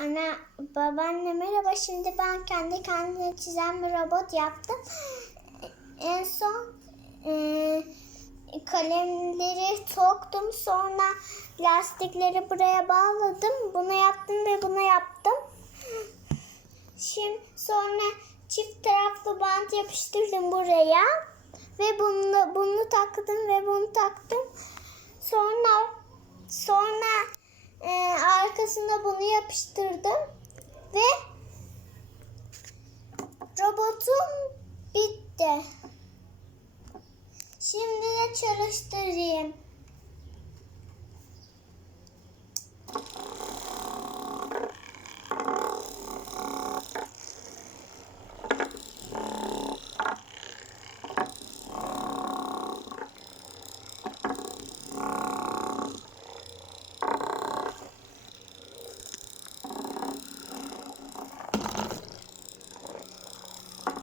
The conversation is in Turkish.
Ana, babaanne merhaba. Şimdi ben kendi kendine çizen bir robot yaptım. En son e, kalemleri soktum. Sonra lastikleri buraya bağladım. Bunu yaptım ve bunu yaptım. Şimdi sonra çift taraflı bant yapıştırdım buraya. Ve bunu, bunu taktım ve bunu taktım. Sonra sonra e, arkasına bunu yapıştırdım ve robotum bitti. Şimdi de çalıştırayım.